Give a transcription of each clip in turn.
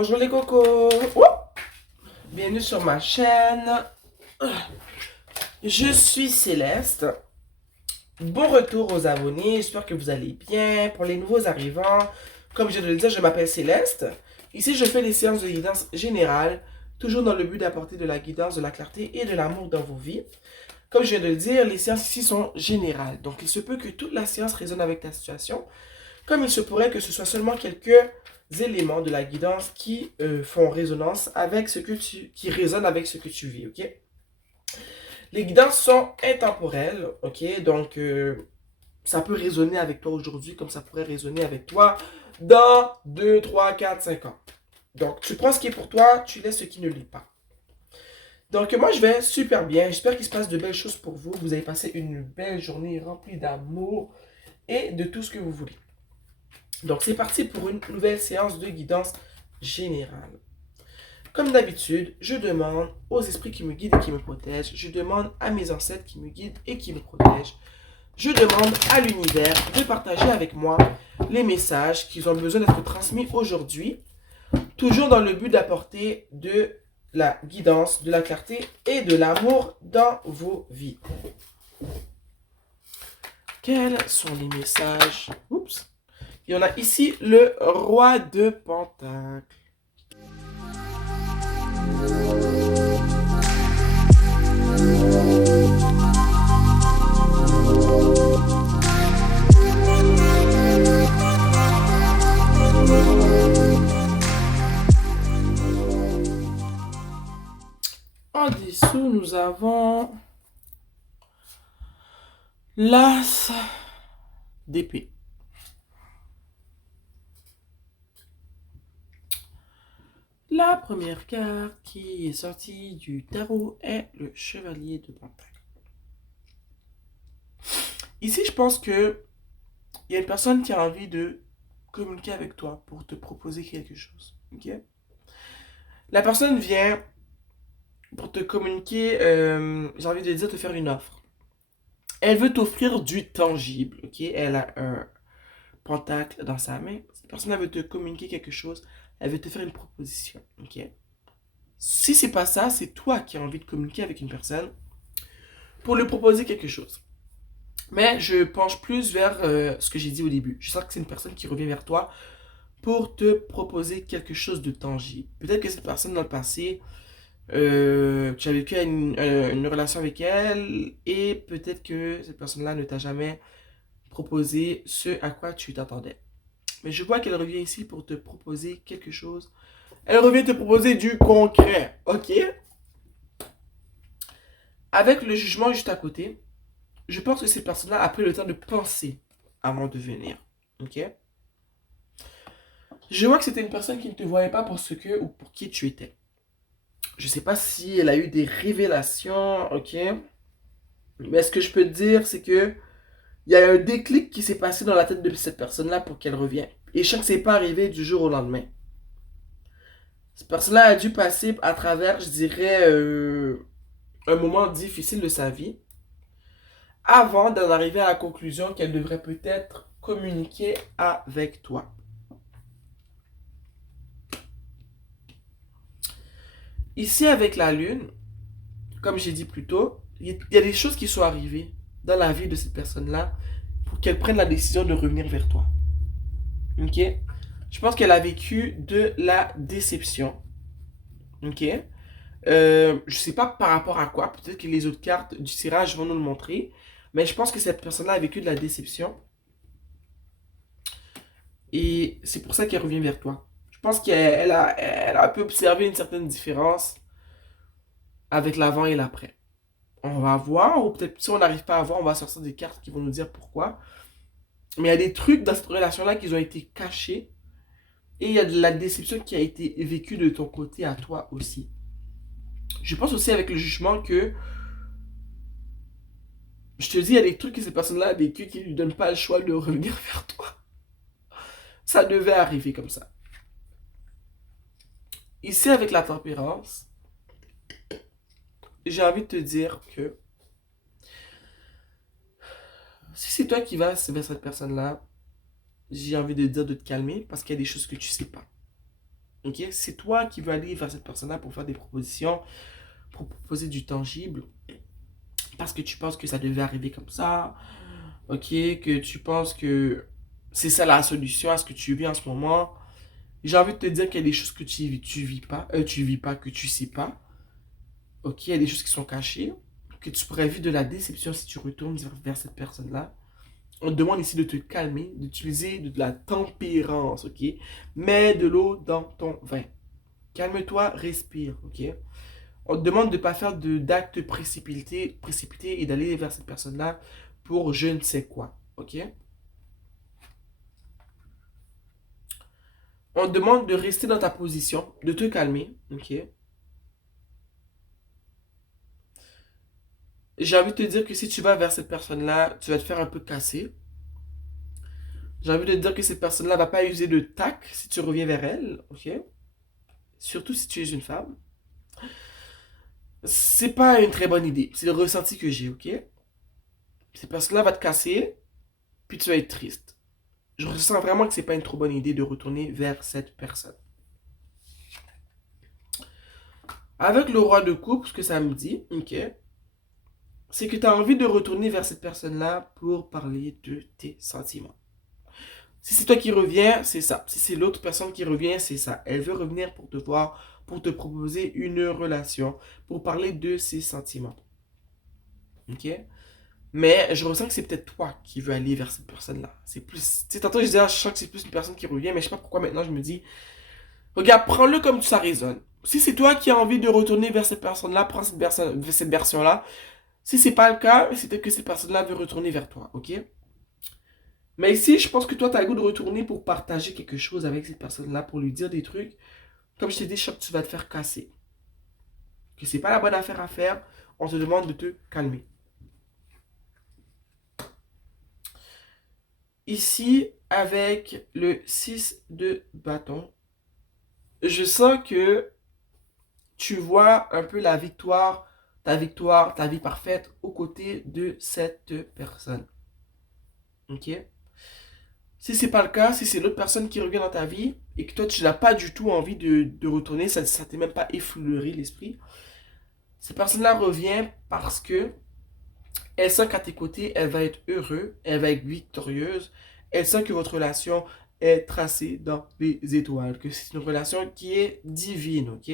Bonjour les cocos. Ouh. Bienvenue sur ma chaîne. Je suis Céleste. Bon retour aux abonnés. J'espère que vous allez bien. Pour les nouveaux arrivants, comme je viens de le dire, je m'appelle Céleste. Ici, je fais des séances de guidance générale, toujours dans le but d'apporter de la guidance, de la clarté et de l'amour dans vos vies. Comme je viens de le dire, les séances ici sont générales. Donc, il se peut que toute la séance résonne avec ta situation, comme il se pourrait que ce soit seulement quelques éléments de la guidance qui font résonance avec qui résonnent avec ce que tu vis, ok? Les guidances sont intemporelles, ok? Donc, ça peut résonner avec toi aujourd'hui comme ça pourrait résonner avec toi dans 2, 3, 4, 5 ans. Donc, tu prends ce qui est pour toi, tu laisses ce qui ne l'est pas. Donc, moi, je vais super bien. J'espère qu'il se passe de belles choses pour vous. Vous avez passé une belle journée remplie d'amour et de tout ce que vous voulez. Donc, c'est parti pour une nouvelle séance de guidance générale. Comme d'habitude, je demande aux esprits qui me guident et qui me protègent. Je demande à mes ancêtres qui me guident et qui me protègent. Je demande à l'univers de partager avec moi les messages qui ont besoin d'être transmis aujourd'hui, toujours dans le but d'apporter de la guidance, de la clarté et de l'amour dans vos vies. Quels sont les messages? Oups. Il y en a ici le roi de Pentacle. En dessous, nous avons l'as d'épée. La première carte qui est sortie du tarot est le chevalier de Pentacle. Ici, je pense que il y a une personne qui a envie de communiquer avec toi pour te proposer quelque chose. Ok? La personne vient pour te communiquer, j'ai envie de dire, te faire une offre. Elle veut t'offrir du tangible. Ok? Elle a un pentacle dans sa main. Cette personne veut te communiquer quelque chose. Elle veut te faire une proposition. Ok? Si c'est pas ça, c'est toi qui as envie de communiquer avec une personne pour lui proposer quelque chose. Mais je penche plus vers ce que j'ai dit au début. Je sens que c'est une personne qui revient vers toi pour te proposer quelque chose de tangible. Peut-être que cette personne dans le passé, tu as vécu une relation avec elle et peut-être que cette personne-là ne t'a jamais proposé ce à quoi tu t'attendais. Mais je vois qu'elle revient ici pour te proposer quelque chose. Elle revient te proposer du concret, ok? Avec le jugement juste à côté, je pense que cette personne-là a pris le temps de penser avant de venir, ok? Je vois que c'était une personne qui ne te voyait pas pour ce que ou pour qui tu étais. Je sais pas si elle a eu des révélations, ok? Mais ce que je peux te dire, c'est que il y a un déclic qui s'est passé dans la tête de cette personne-là pour qu'elle revienne. Et je sais que c'est pas arrivé du jour au lendemain. Cette personne-là a dû passer à travers, je dirais, un moment difficile de sa vie avant d'en arriver à la conclusion qu'elle devrait peut-être communiquer avec toi. Ici, avec la lune, comme j'ai dit plus tôt, il y a des choses qui sont arrivées dans la vie de cette personne-là pour qu'elle prenne la décision de revenir vers toi. Ok? Je pense qu'elle a vécu de la déception. Ok? Je sais pas par rapport à quoi. Peut-être que les autres cartes du tirage vont nous le montrer. Mais je pense que cette personne-là a vécu de la déception. Et c'est pour ça qu'elle revient vers toi. Je pense elle a un peu observé une certaine différence avec l'avant et l'après. On va voir, ou peut-être si on n'arrive pas à voir, on va sortir des cartes qui vont nous dire pourquoi. Mais il y a des trucs dans cette relation-là qui ont été cachés. Et il y a de la déception qui a été vécue de ton côté à toi aussi. Je pense aussi avec le jugement que, je te dis, il y a des trucs que cette personne-là a vécu qui ne lui donnent pas le choix de revenir vers toi. Ça devait arriver comme ça. Ici, avec la tempérance, j'ai envie de te dire que si c'est toi qui vas vers cette personne-là, j'ai envie de dire de te calmer parce qu'il y a des choses que tu sais pas. Ok? C'est toi qui veux aller vers cette personne-là pour faire des propositions, pour proposer du tangible, parce que tu penses que ça devait arriver comme ça, ok? Que tu penses que c'est ça la solution à ce que tu vis en ce moment. J'ai envie de te dire qu'il y a des choses que tu vis pas, que tu sais pas. Ok, il y a des choses qui sont cachées, que tu pourrais vivre de la déception si tu retournes vers cette personne-là. On te demande ici de te calmer, d'utiliser de la tempérance, ok? Mets de l'eau dans ton vin. Calme-toi, respire, ok? On te demande de ne pas faire d'actes précipités et d'aller vers cette personne-là pour je ne sais quoi, ok? On te demande de rester dans ta position, de te calmer, ok? J'ai envie de te dire que si tu vas vers cette personne-là, tu vas te faire un peu casser. J'ai envie de te dire que cette personne-là va pas user de tact si tu reviens vers elle, ok? Surtout si tu es une femme. C'est pas une très bonne idée. C'est le ressenti que j'ai, ok? Cette personne-là va te casser, puis tu vas être triste. Je ressens vraiment que c'est pas une trop bonne idée de retourner vers cette personne. Avec le roi de coupe, ce que ça me dit, ok, c'est que tu as envie de retourner vers cette personne-là pour parler de tes sentiments. Si c'est toi qui reviens, c'est ça. Si c'est l'autre personne qui revient, c'est ça. Elle veut revenir pour te voir, pour te proposer une relation, pour parler de ses sentiments. Ok? Mais je ressens que c'est peut-être toi qui veux aller vers cette personne-là. C'est plus. Tu sais, tantôt je disais, je sens que c'est plus une personne qui revient, mais je sais pas pourquoi maintenant je me dis, regarde, prends-le comme ça résonne. Si c'est toi qui as envie de retourner vers cette personne-là, prends cette version-là. Si c'est pas le cas, c'est peut-être que cette personne-là veut retourner vers toi, ok? Mais ici, je pense que toi, tu as le goût de retourner pour partager quelque chose avec cette personne-là, pour lui dire des trucs. Comme je t'ai dit, je sens que tu vas te faire casser. Que c'est pas la bonne affaire à faire, on te demande de te calmer. Ici, avec le 6 de bâton, je sens que tu vois un peu la victoire, ta vie parfaite aux côtés de cette personne. Ok? Si c'est pas le cas, si c'est l'autre personne qui revient dans ta vie et que toi tu n'as pas du tout envie de retourner, ça t'est même pas effleuré l'esprit, cette personne-là revient parce que elle sent qu'à tes côtés, elle va être heureuse, elle va être victorieuse, elle sent que votre relation est tracée dans les étoiles, que c'est une relation qui est divine, ok?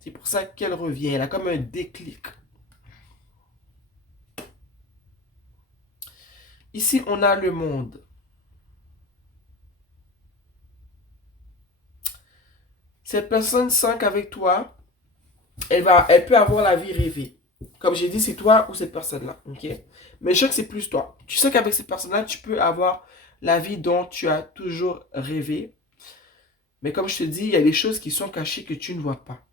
C'est pour ça qu'elle revient, elle a comme un déclic. Ici, on a le monde. Cette personne sent qu'avec toi, elle peut avoir la vie rêvée. Comme j'ai dit, c'est toi ou cette personne-là, ok? Mais je sais que c'est plus toi. Tu sais qu'avec cette personne-là, tu peux avoir la vie dont tu as toujours rêvé. Mais comme je te dis, il y a des choses qui sont cachées que tu ne vois pas.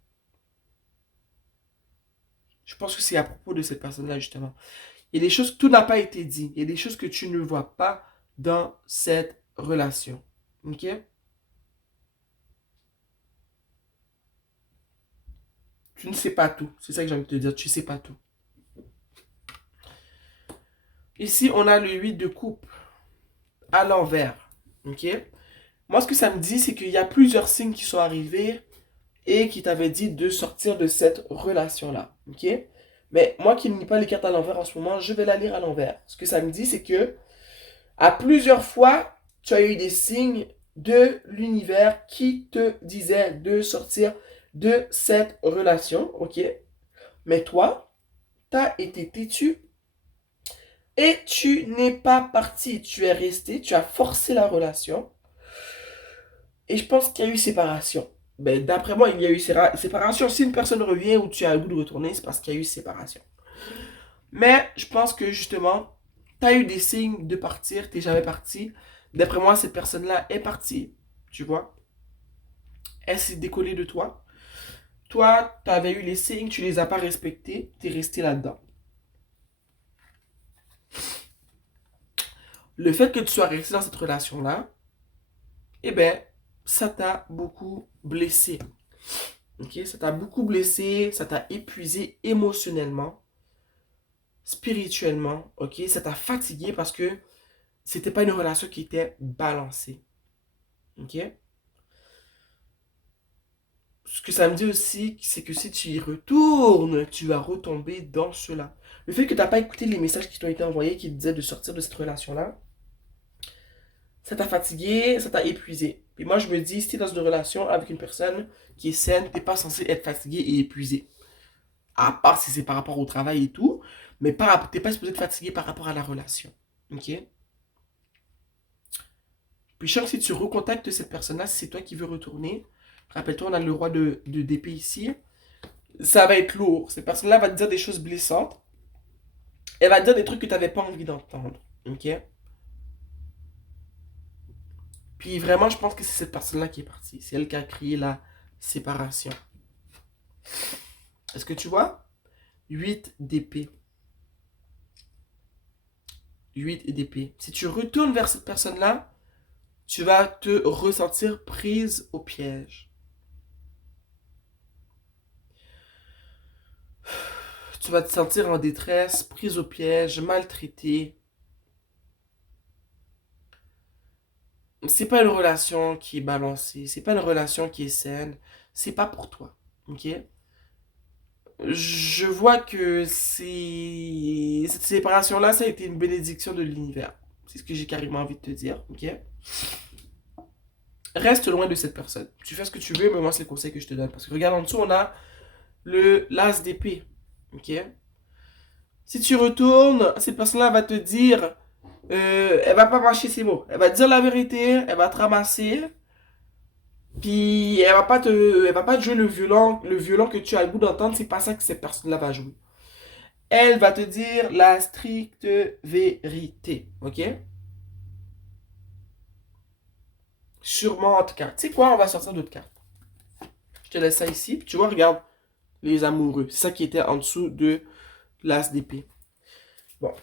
Je pense que c'est à propos de cette personne-là, justement. Il y a des choses, tout n'a pas été dit. Il y a des choses que tu ne vois pas dans cette relation. Ok? Tu ne sais pas tout. C'est ça que j'ai envie de te dire. Tu ne sais pas tout. Ici, on a le 8 de coupe à l'envers. Ok? Moi, ce que ça me dit, c'est qu'il y a plusieurs signes qui sont arrivés et qui t'avaient dit de sortir de cette relation-là. Ok? Mais moi qui ne lis pas les cartes à l'envers en ce moment, je vais la lire à l'envers. Ce que ça me dit, c'est que à plusieurs fois, tu as eu des signes de l'univers qui te disaient de sortir de cette relation, ok? Mais toi, tu as été têtu et tu n'es pas parti. Tu es resté, tu as forcé la relation et je pense qu'il y a eu séparation. Ben, d'après moi, il y a eu séparation. Si une personne revient ou tu as le goût de retourner, c'est parce qu'il y a eu séparation. Mais je pense que justement, tu as eu des signes de partir, tu n'es jamais parti. D'après moi, cette personne-là est partie. Tu vois? Elle s'est décollée de toi. Toi, tu avais eu les signes, tu les as pas respectés, tu es resté là-dedans. Le fait que tu sois resté dans cette relation-là, eh ben, ça t'a beaucoup blessé. Ok? Ça t'a beaucoup blessé, ça t'a épuisé émotionnellement, spirituellement, ok? Ça t'a fatigué parce que c'était pas une relation qui était balancée. Ok? ce que ça me dit aussi, c'est que si tu y retournes, tu vas retomber dans cela. Le fait que tu n'as pas écouté les messages qui t'ont été envoyés qui te disaient de sortir de cette relation-là, ça t'a fatigué, ça t'a épuisé. Et moi, je me dis, si tu es dans une relation avec une personne qui est saine, t'es pas censé être fatigué et épuisé. À part si c'est par rapport au travail et tout, mais t'es pas supposé être fatigué par rapport à la relation. Ok? Puis, Charles, si tu recontactes cette personne-là, si c'est toi qui veux retourner, rappelle-toi, on a le roi de d'épée ici, ça va être lourd. Cette personne-là va te dire des choses blessantes. Elle va te dire des trucs que tu n'avais pas envie d'entendre. Ok? Puis vraiment, je pense que c'est cette personne-là qui est partie. C'est elle qui a créé la séparation. Est-ce que tu vois? 8 d'épée. 8 d'épée. Si tu retournes vers cette personne-là, tu vas te ressentir prise au piège. Tu vas te sentir en détresse, prise au piège, maltraité. C'est pas une relation qui est balancée, c'est pas une relation qui est saine, c'est pas pour toi. Ok? Je vois que cette séparation-là, ça a été une bénédiction de l'univers. C'est ce que j'ai carrément envie de te dire. Ok? Reste loin de cette personne. Tu fais ce que tu veux, mais moi, c'est le conseil que je te donne. Parce que regarde en dessous, on a l'as d'épée. Ok? Si tu retournes, cette personne-là va te dire, elle va pas mâcher ses mots. Elle va te dire la vérité, elle va te ramasser, puis elle va pas te jouer le violon que tu as le goût d'entendre. C'est pas ça que cette personne-là va jouer. Elle va te dire la stricte vérité, ok? Sûrement en tout cas. Tu sais quoi, on va sortir d'autres cartes. Je te laisse ça ici. Tu vois, regarde, les amoureux. C'est ça qui était en dessous de l'as d'épée. Bon.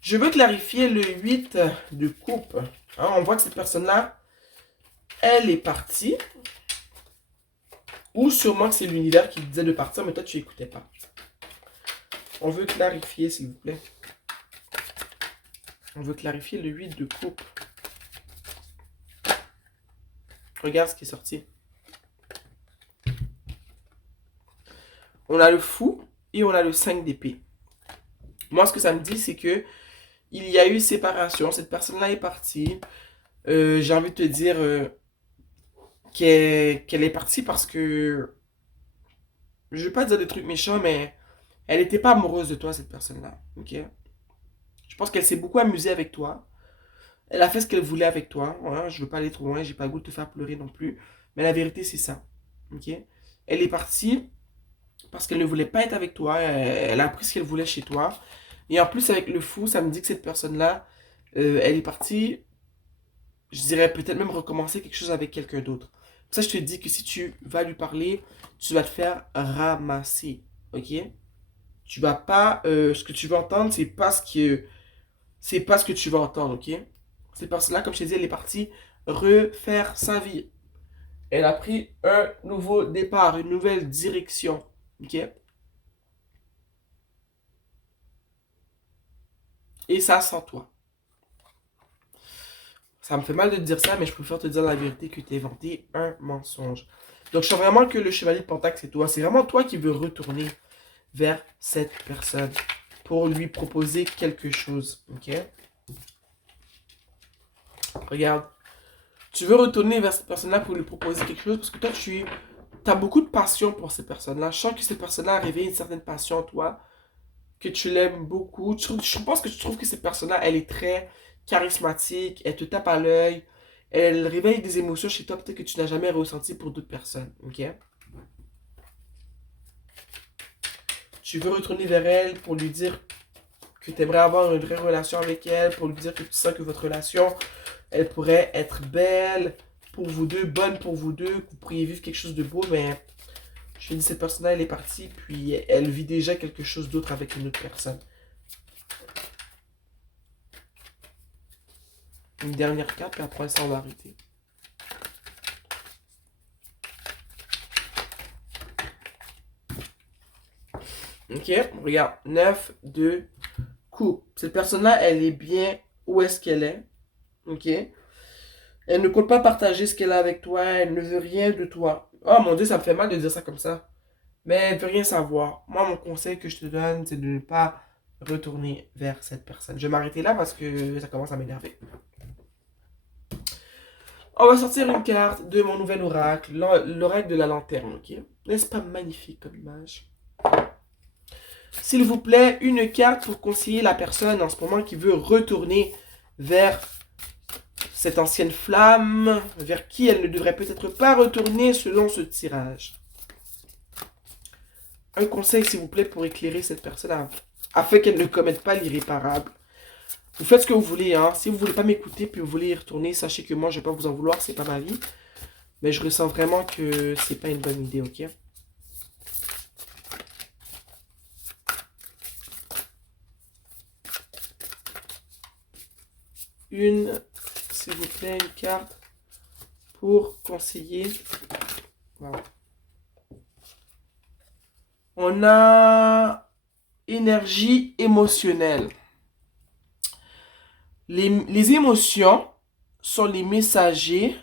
Je veux clarifier le 8 de coupe. Hein, on voit que cette personne-là, elle est partie. Ou sûrement que c'est l'univers qui te disait de partir, mais toi, tu n'écoutais pas. On veut clarifier, s'il vous plaît. On veut clarifier le 8 de coupe. Regarde ce qui est sorti. On a le fou et on a le 5 d'épée. Moi, ce que ça me dit, c'est que il y a eu séparation. Cette personne-là est partie. J'ai envie de te dire qu'elle est partie parce que... Je ne veux pas dire des trucs méchants, mais elle n'était pas amoureuse de toi, cette personne-là. Ok? Je pense qu'elle s'est beaucoup amusée avec toi. Elle a fait ce qu'elle voulait avec toi. Hein? Je veux pas aller trop loin, j'ai pas le goût de te faire pleurer non plus. Mais la vérité, c'est ça. Ok? Elle est partie parce qu'elle ne voulait pas être avec toi. Elle a appris ce qu'elle voulait chez toi. Et en plus, avec le fou, ça me dit que cette personne-là, elle est partie, je dirais peut-être même recommencer quelque chose avec quelqu'un d'autre. Pour ça, je te dis que si tu vas lui parler, tu vas te faire ramasser. Ok? Tu vas pas. Ce que tu veux entendre, c'est pas ce que tu veux entendre. Ok? Cette personne-là, comme je t'ai dit, elle est partie refaire sa vie. Elle a pris un nouveau départ, une nouvelle direction. Ok? Et ça sans toi. Ça me fait mal de te dire ça, mais je préfère te dire la vérité que tu as inventé un mensonge. Donc, je sens vraiment que le chevalier de Pentacle, c'est toi. C'est vraiment toi qui veux retourner vers cette personne pour lui proposer quelque chose. Ok? Regarde. Tu veux retourner vers cette personne-là pour lui proposer quelque chose parce que toi, tu as beaucoup de passion pour cette personne-là. Je sens que cette personne-là a réveillé une certaine passion en toi, que tu l'aimes beaucoup. Je pense que tu trouves que cette personne-là, elle est très charismatique, elle te tape à l'œil, elle réveille des émotions chez toi peut-être que tu n'as jamais ressenti pour d'autres personnes. Ok? Tu veux retourner vers elle pour lui dire que tu aimerais avoir une vraie relation avec elle, pour lui dire que tu sens que votre relation, elle pourrait être belle pour vous deux, bonne pour vous deux, que vous pourriez vivre quelque chose de beau, mais je te dis, cette personne-là, elle est partie, puis elle vit déjà quelque chose d'autre avec une autre personne. Une dernière carte, puis après ça, on va arrêter. Ok, regarde, 9 2 coupe. Cette personne-là, elle est bien où est-ce qu'elle est. Ok. Elle ne compte pas partager ce qu'elle a avec toi. Elle ne veut rien de toi. Oh mon Dieu, ça me fait mal de dire ça comme ça. Mais elle veut rien savoir. Moi, mon conseil que je te donne, c'est de ne pas retourner vers cette personne. Je vais m'arrêter là parce que ça commence à m'énerver. On va sortir une carte de mon nouvel oracle, l'oracle de la lanterne, ok? N'est-ce pas magnifique comme image? S'il vous plaît, une carte pour conseiller la personne en ce moment qui veut retourner vers cette ancienne flamme, vers qui elle ne devrait peut-être pas retourner selon ce tirage. Un conseil, s'il vous plaît, pour éclairer cette personne afin qu'elle ne commette pas l'irréparable. Vous faites ce que vous voulez, hein. Si vous voulez pas m'écouter puis vous voulez y retourner, sachez que moi, je vais pas vous en vouloir, c'est pas ma vie. Mais je ressens vraiment que c'est pas une bonne idée, ok? S'il vous plaît, une carte pour conseiller. Wow. On a énergie émotionnelle. Les émotions sont les messagers.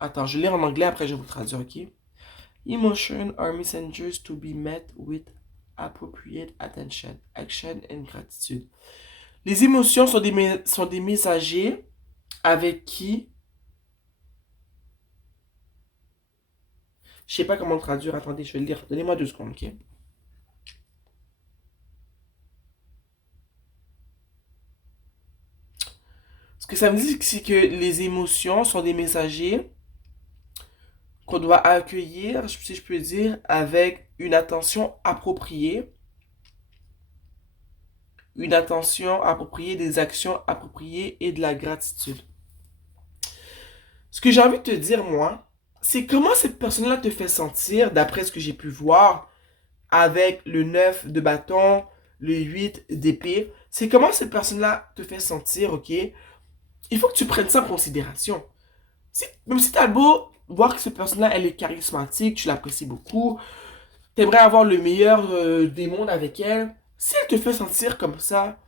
Attends, je lis en anglais, après je vais vous traduire, ok? Emotions are messengers to be met with appropriate attention, action and gratitude. Les émotions sont des messagers avec qui... Je sais pas comment traduire, attendez, je vais le lire. Donnez-moi 2 secondes, ok? Ce que ça me dit, c'est que les émotions sont des messagers qu'on doit accueillir, si je peux dire, avec une attention appropriée. Une attention appropriée, des actions appropriées et de la gratitude. Ce que j'ai envie de te dire, moi, c'est comment cette personne-là te fait sentir, d'après ce que j'ai pu voir, avec le 9 de bâton, le 8 d'épée. C'est comment cette personne-là te fait sentir, ok? Il faut que tu prennes ça en considération. Même si t'as beau voir que cette personne-là, elle est charismatique, tu l'apprécies beaucoup, t'aimerais avoir le meilleur des mondes avec elle, si elle te fait sentir comme ça,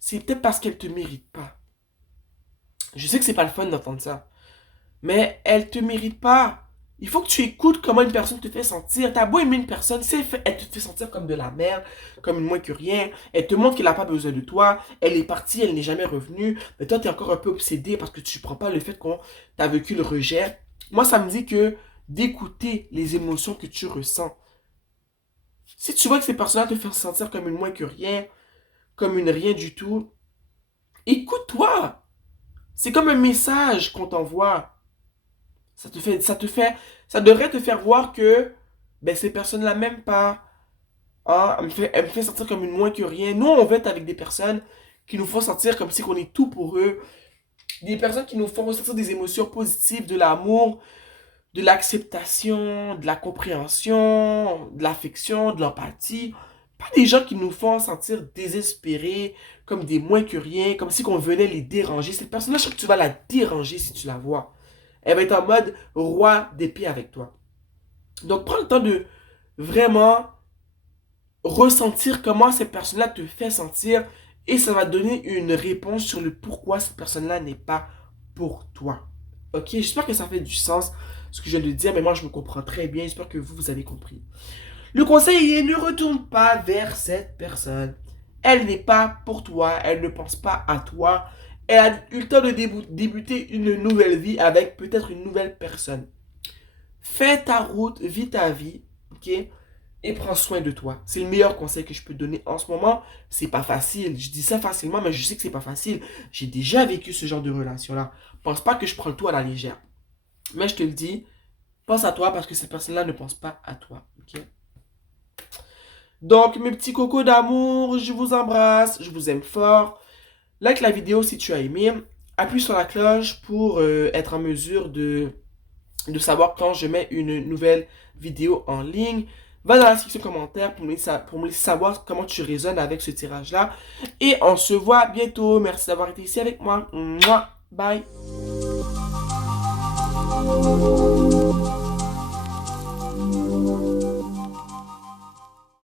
c'est peut-être parce qu'elle te mérite pas. Je sais que c'est pas le fun d'entendre ça. Mais elle te mérite pas. Il faut que tu écoutes comment une personne te fait sentir. T'as beau aimer une personne, si elle te fait sentir comme de la merde, comme une moins que rien, elle te montre qu'elle n'a pas besoin de toi, elle est partie, elle n'est jamais revenue, mais toi t'es encore un peu obsédé parce que tu ne prends pas le fait qu'on t'a vécu le rejet. Moi ça me dit que d'écouter les émotions que tu ressens. Si tu vois que ces personnes-là te font sentir comme une moins que rien, comme une rien du tout, écoute-toi. C'est comme un message qu'on t'envoie. Ça devrait te faire voir que ben, ces personnes-là m'aiment pas. Hein, elle me fait sentir comme une moins que rien. Nous, on veut être avec des personnes qui nous font sentir comme si on est tout pour eux. Des personnes qui nous font ressentir des émotions positives, de l'amour, de l'acceptation, de la compréhension, de l'affection, de l'empathie. Pas des gens qui nous font sentir désespérés, comme des moins que rien, comme si on venait les déranger. Cette personne-là, je sais que tu vas la déranger si tu la vois. Elle va être en mode roi d'épée avec toi. Donc, prends le temps de vraiment ressentir comment cette personne-là te fait sentir et ça va donner une réponse sur le pourquoi cette personne-là n'est pas pour toi. Ok, j'espère que ça fait du sens ce que je viens de dire, mais moi je me comprends très bien. J'espère que vous avez compris. Le conseil est ne retourne pas vers cette personne. Elle n'est pas pour toi, elle ne pense pas à toi. Elle a eu le temps de débuter une nouvelle vie avec peut-être une nouvelle personne. Fais ta route, vis ta vie, ok? Et prends soin de toi. C'est le meilleur conseil que je peux te donner en ce moment. C'est pas facile. Je dis ça facilement, mais je sais que c'est pas facile. J'ai déjà vécu ce genre de relation-là. Pense pas que je prends le tout à la légère. Mais je te le dis, pense à toi parce que cette personne-là ne pense pas à toi, ok? Donc, mes petits cocos d'amour, je vous embrasse, je vous aime fort. Like la vidéo si tu as aimé. Appuie sur la cloche pour être en mesure de savoir quand je mets une nouvelle vidéo en ligne. Va dans la section commentaires pour me laisser savoir comment tu résonnes avec ce tirage-là. Et on se voit bientôt. Merci d'avoir été ici avec moi. Mouah. Bye.